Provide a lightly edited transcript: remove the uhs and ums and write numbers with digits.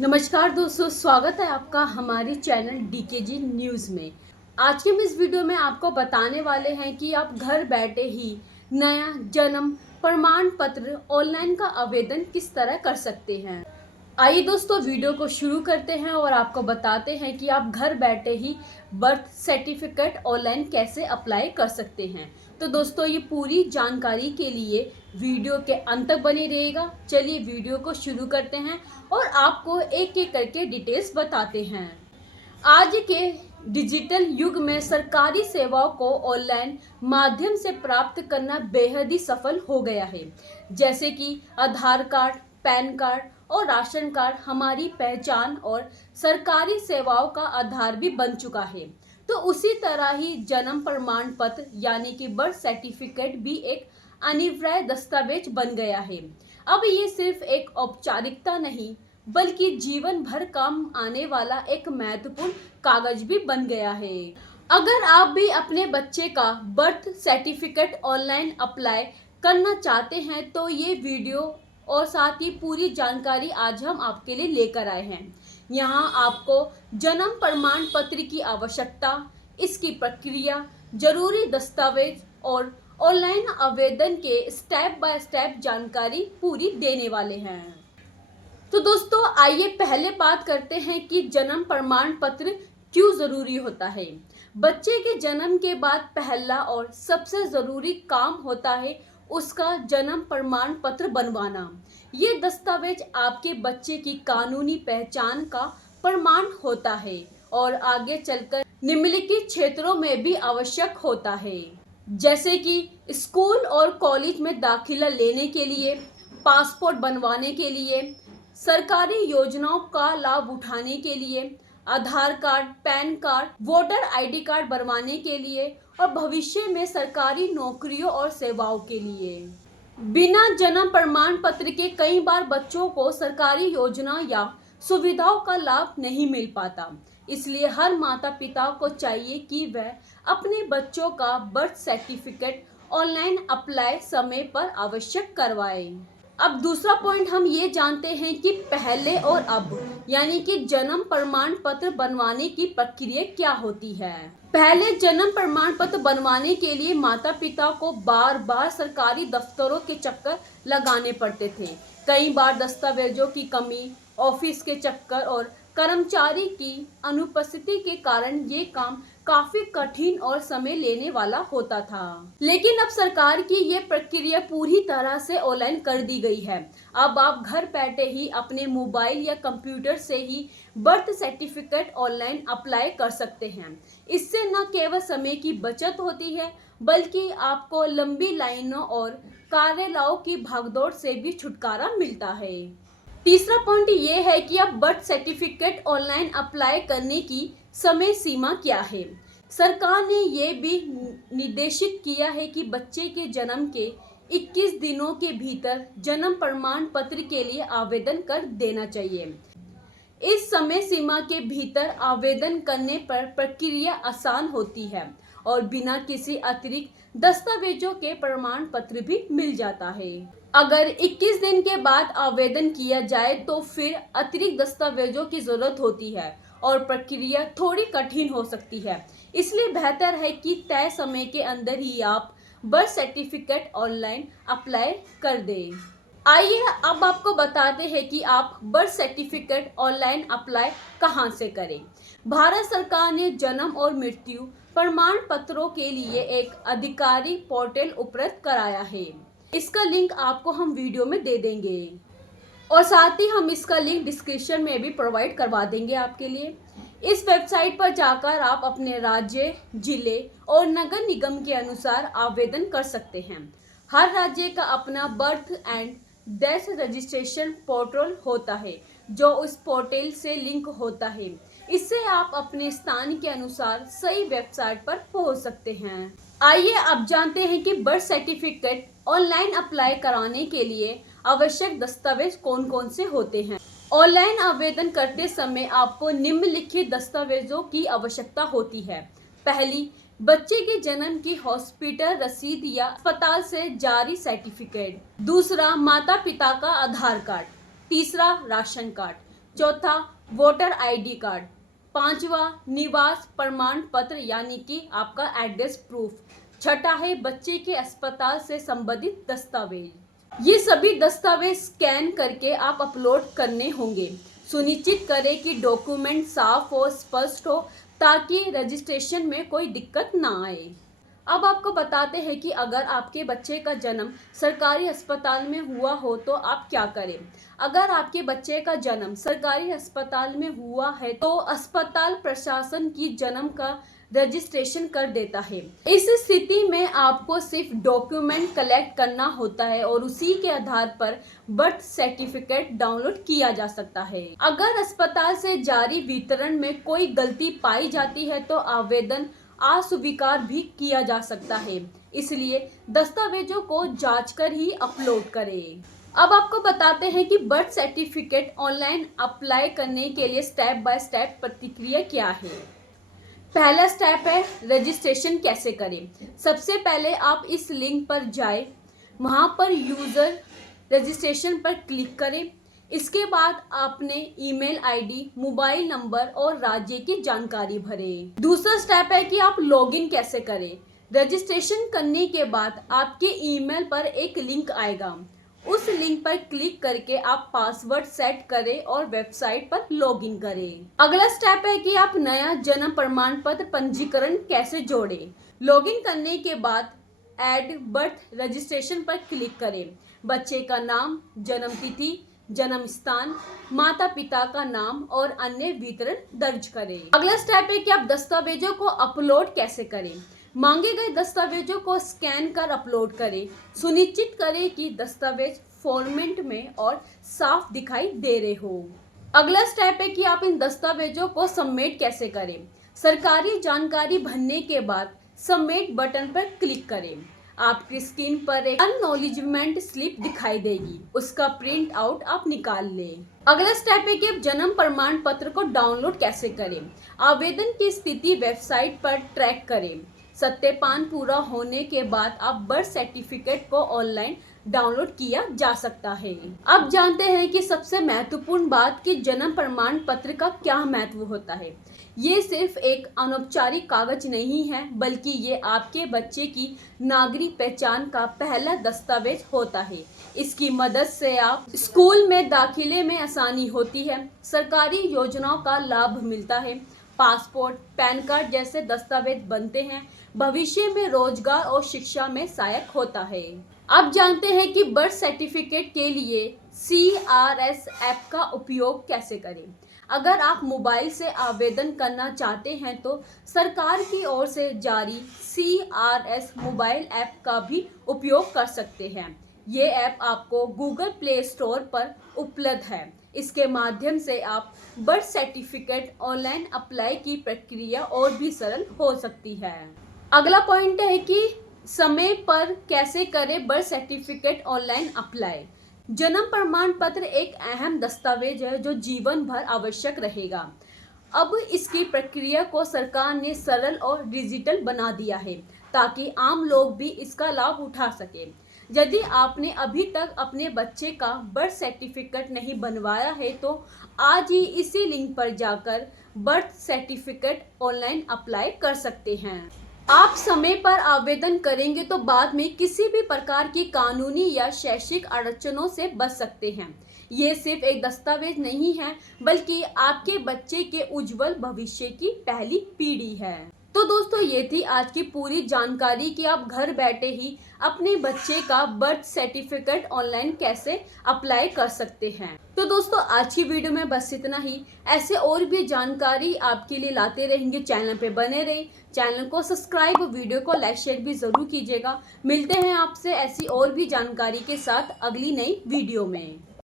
नमस्कार दोस्तों, स्वागत है आपका हमारे चैनल डीकेजी न्यूज़ में। आज के हम इस वीडियो में आपको बताने वाले हैं कि आप घर बैठे ही नया जन्म प्रमाण पत्र ऑनलाइन का आवेदन किस तरह कर सकते हैं। आइए दोस्तों, वीडियो को शुरू करते हैं और आपको बताते हैं कि आप घर बैठे ही बर्थ सर्टिफिकेट ऑनलाइन कैसे अप्लाई कर सकते हैं। तो दोस्तों, ये पूरी जानकारी के लिए वीडियो के अंत तक बने रहेगा। चलिए वीडियो को शुरू करते हैं और आपको एक एक करके डिटेल्स बताते हैं। आज के डिजिटल युग में सरकारी सेवाओं को ऑनलाइन माध्यम से प्राप्त करना बेहद ही सफल हो गया है। जैसे कि आधार कार्ड, पैन कार्ड और राशन कार्ड हमारी पहचान और सरकारी सेवाओं का आधार भी बन चुका है। तो उसी तरह ही जन्म प्रमाण पत्र यानी कि बर्थ सर्टिफिकेट भी एक अनिवार्य दस्तावेज बन गया है। अब ये सिर्फ एक औपचारिकता नहीं बल्कि जीवन भर काम आने वाला एक महत्वपूर्ण कागज भी बन गया है। अगर आप भी अपने बच्चे का बर्थ सर्टिफिकेट ऑनलाइन अप्लाई करना चाहते हैं तो ये वीडियो और साथ ही पूरी जानकारी आज हम आपके लिए लेकर आए हैं। यहाँ आपको जन्म प्रमाण पत्र की आवश्यकता, इसकी प्रक्रिया, जरूरी दस्तावेज और ऑनलाइन आवेदन के स्टेप बाय स्टेप जानकारी पूरी देने वाले हैं। तो दोस्तों, आइए पहले बात करते हैं कि जन्म प्रमाण पत्र क्यों ज़रूरी होता है। बच्चे के जन्म के बाद पहला और सबसे ज़रूरी काम होता है उसका जन्म प्रमाण पत्र बनवाना। ये दस्तावेज आपके बच्चे की कानूनी पहचान का प्रमाण होता है और आगे चलकर निम्नलिखित क्षेत्रों में भी आवश्यक होता है। जैसे कि स्कूल और कॉलेज में दाखिला लेने के लिए, पासपोर्ट बनवाने के लिए, सरकारी योजनाओं का लाभ उठाने के लिए, Aadhaar card, PAN card, voter ID card बनवाने के लिए और भविष्य में सरकारी नौकरियों और सेवाओं के लिए। बिना जन्म प्रमाण पत्र के कई बार बच्चों को सरकारी योजना या सुविधाओं का लाभ नहीं मिल पाता। इसलिए हर माता पिता को चाहिए कि वह अपने बच्चों का बर्थ सर्टिफिकेट ऑनलाइन अप्लाई समय पर आवश्यक करवाए। अब दूसरा पॉइंट हम ये जानते हैं कि पहले और अब यानी कि जन्म प्रमाण पत्र बनवाने की प्रक्रिया क्या होती है। पहले जन्म प्रमाण पत्र बनवाने के लिए माता पिता को बार बार सरकारी दफ्तरों के चक्कर लगाने पड़ते थे। कई बार दस्तावेजों की कमी, ऑफिस के चक्कर और कर्मचारी की अनुपस्थिति के कारण ये काम काफी कठिन और समय लेने वाला होता था। लेकिन अब सरकार की ये प्रक्रिया पूरी तरह से ऑनलाइन कर दी गई है। अब आप घर बैठे ही अपने मोबाइल या कंप्यूटर से ही बर्थ सर्टिफिकेट ऑनलाइन अप्लाई कर सकते हैं। इससे न केवल समय की बचत होती है बल्कि आपको लंबी लाइनों और कार्यालयों की भागदौड़ से भी छुटकारा मिलता है। तीसरा पॉइंट ये है कि अब बर्थ सर्टिफिकेट ऑनलाइन अप्लाई करने की समय सीमा क्या है। सरकार ने ये भी निर्देशित किया है कि बच्चे के जन्म के 21 दिनों के भीतर जन्म प्रमाण पत्र के लिए आवेदन कर देना चाहिए। इस समय सीमा के भीतर आवेदन करने पर प्रक्रिया आसान होती है और बिना किसी अतिरिक्त दस्तावेजों के प्रमाण पत्र भी मिल जाता है। अगर 21 दिन के बाद आवेदन किया जाए तो फिर अतिरिक्त दस्तावेजों की जरूरत होती है और प्रक्रिया थोड़ी कठिन हो सकती है। इसलिए बेहतर है कि तय समय के अंदर ही आप बर्थ सर्टिफिकेट ऑनलाइन अप्लाई कर दें। आइए अब आपको बताते हैं कि आप बर्थ सर्टिफिकेट ऑनलाइन अप्लाई कहां से करें। भारत सरकार ने जन्म और मृत्यु प्रमाण पत्रों के लिए एक आधिकारिक पोर्टल उपलब्ध कराया है। इसका लिंक आपको हम वीडियो में दे देंगे और साथ ही हम इसका लिंक डिस्क्रिप्शन में भी प्रोवाइड करवा देंगे आपके लिए। इस वेबसाइट पर जाकर आप अपने राज्य, जिले और नगर निगम के अनुसार आवेदन कर सकते हैं। हर राज्य का अपना birth and death registration portal होता है जो उस पोर्टल से लिंक होता है। इससे आप अपने स्थान के अनुसार सही वेबसाइट पर पहुंच सकते हैं। आइए अब जानते हैं कि बर्थ सर्टिफिकेट ऑनलाइन अप्लाई कराने के लिए आवश्यक दस्तावेज कौन कौन से होते हैं। ऑनलाइन आवेदन करते समय आपको निम्नलिखित दस्तावेजों की आवश्यकता होती है। पहली, बच्चे के जन्म की हॉस्पिटल रसीद या अस्पताल से जारी सर्टिफिकेट। दूसरा, माता पिता का आधार कार्ड। तीसरा, राशन कार्ड। चौथा वोटर आईडी कार्ड, पांचवा निवास प्रमाण पत्र यानी कि आपका एड्रेस प्रूफ, छठा है बच्चे के अस्पताल से संबंधित दस्तावेज। ये सभी दस्तावेज स्कैन करके आप अपलोड करने होंगे। सुनिश्चित करें कि डॉक्यूमेंट साफ और स्पष्ट हो ताकि रजिस्ट्रेशन में कोई दिक्कत ना आए। अब आपको बताते हैं कि अगर आपके बच्चे का जन्म सरकारी अस्पताल में हुआ हो तो आप क्या करें। अगर आपके बच्चे का जन्म सरकारी अस्पताल में हुआ है तो अस्पताल प्रशासन की जन्म का रजिस्ट्रेशन कर देता है। इस स्थिति में आपको सिर्फ डॉक्यूमेंट कलेक्ट करना होता है और उसी के आधार पर बर्थ सर्टिफिकेट डाउनलोड किया जा सकता है। अगर अस्पताल से जारी वितरण में कोई गलती पाई जाती है तो आवेदन अस्वीकार भी किया जा सकता है, इसलिए दस्तावेजों को जांचकर ही अपलोड करें। अब आपको बताते हैं कि बर्थ सर्टिफिकेट ऑनलाइन अप्लाई करने के लिए स्टेप बाय स्टेप प्रतिक्रिया क्या है। पहला स्टेप है रजिस्ट्रेशन कैसे करें। सबसे पहले आप इस लिंक पर जाएं, वहां पर यूज़र रजिस्ट्रेशन पर क्लिक करें। इसके बाद आपने ईमेल आईडी, मोबाइल नंबर और राज्य की जानकारी भरें। दूसरा स्टेप है कि आप लॉगिन कैसे करें। रजिस्ट्रेशन करने के बाद आपके ईमेल पर एक लिंक आएगा, उस लिंक पर क्लिक करके आप पासवर्ड सेट करें और वेबसाइट पर लॉगिन करें। अगला स्टेप है कि आप नया जन्म प्रमाण पत्र पंजीकरण कैसे जोड़ें। लॉगिन करने के बाद ऐड बर्थ रजिस्ट्रेशन पर क्लिक करें। बच्चे का नाम, जन्म तिथि, जन्म स्थान, माता पिता का नाम और अन्य विवरण दर्ज करें। अगला स्टेप है कि आप दस्तावेजों को अपलोड कैसे करें। मांगे गए दस्तावेजों को स्कैन कर अपलोड करें। सुनिश्चित करें कि दस्तावेज फॉर्मेट में और साफ दिखाई दे रहे हो। अगला स्टेप है कि आप इन दस्तावेजों को सबमिट कैसे करें। सरकारी जानकारी भरने के बाद सबमिट बटन पर क्लिक करें। आपकी स्क्रीन पर एक एक्नॉलेजमेंट स्लिप दिखाई देगी, उसका प्रिंट आउट आप निकाल लें। अगला स्टेप है कि आप जन्म प्रमाण पत्र को डाउनलोड कैसे करें। आवेदन की स्थिति वेबसाइट पर ट्रैक करें। सत्यापन पूरा होने के बाद आप बर्थ सर्टिफिकेट को ऑनलाइन डाउनलोड किया जा सकता है। अब जानते हैं कि सबसे महत्वपूर्ण बात कि जन्म प्रमाण पत्र का क्या महत्व होता है। ये सिर्फ एक अनौपचारिक कागज नहीं है, बल्कि ये आपके बच्चे की नागरिक पहचान का पहला दस्तावेज होता है। इसकी मदद से आप स्कूल में दाखिले में आसानी होती है, सरकारी योजनाओं का लाभ मिलता है, पासपोर्ट, पैन कार्ड जैसे दस्तावेज बनते हैं, भविष्य में रोजगार और शिक्षा में सहायक होता है। अब जानते हैं कि बर्थ सर्टिफिकेट के लिए CRS ऐप का उपयोग कैसे करें। अगर आप मोबाइल से आवेदन करना चाहते हैं तो सरकार की ओर से जारी CRS मोबाइल ऐप का भी उपयोग कर सकते हैं। ये ऐप आपको गूगल प्ले स्टोर पर उपलब्ध है। इसके माध्यम से आप बर्थ सर्टिफिकेट ऑनलाइन अप्लाई की प्रक्रिया और भी सरल हो सकती है। अगला पॉइंट है कि समय पर कैसे करें बर्थ सर्टिफिकेट ऑनलाइन अप्लाई। जन्म प्रमाण पत्र एक अहम दस्तावेज है जो जीवन भर आवश्यक रहेगा। अब इसकी प्रक्रिया को सरकार ने सरल और डिजिटल बना दिया है ताकि आम लोग भी इसका लाभ उठा सकें। यदि आपने अभी तक अपने बच्चे का बर्थ सर्टिफिकेट नहीं बनवाया है तो आज ही इसी लिंक पर जाकर बर्थ सर्टिफिकेट ऑनलाइन अप्लाई कर सकते हैं। आप समय पर आवेदन करेंगे तो बाद में किसी भी प्रकार की कानूनी या शैक्षिक अड़चनों से बच सकते हैं। ये सिर्फ एक दस्तावेज नहीं है, बल्कि आपके बच्चे के उज्जवल भविष्य की पहली पीढ़ी है। तो दोस्तों, ये थी आज की पूरी जानकारी कि आप घर बैठे ही अपने बच्चे का बर्थ सर्टिफिकेट ऑनलाइन कैसे अप्लाई कर सकते हैं। तो दोस्तों, आज की वीडियो में बस इतना ही। ऐसे और भी जानकारी आपके लिए लाते रहेंगे। चैनल पे बने रहिए, चैनल को सब्सक्राइब, वीडियो को लाइक शेयर भी ज़रूर कीजिएगा। मिलते हैं आपसे ऐसी और भी जानकारी के साथ अगली नई वीडियो में।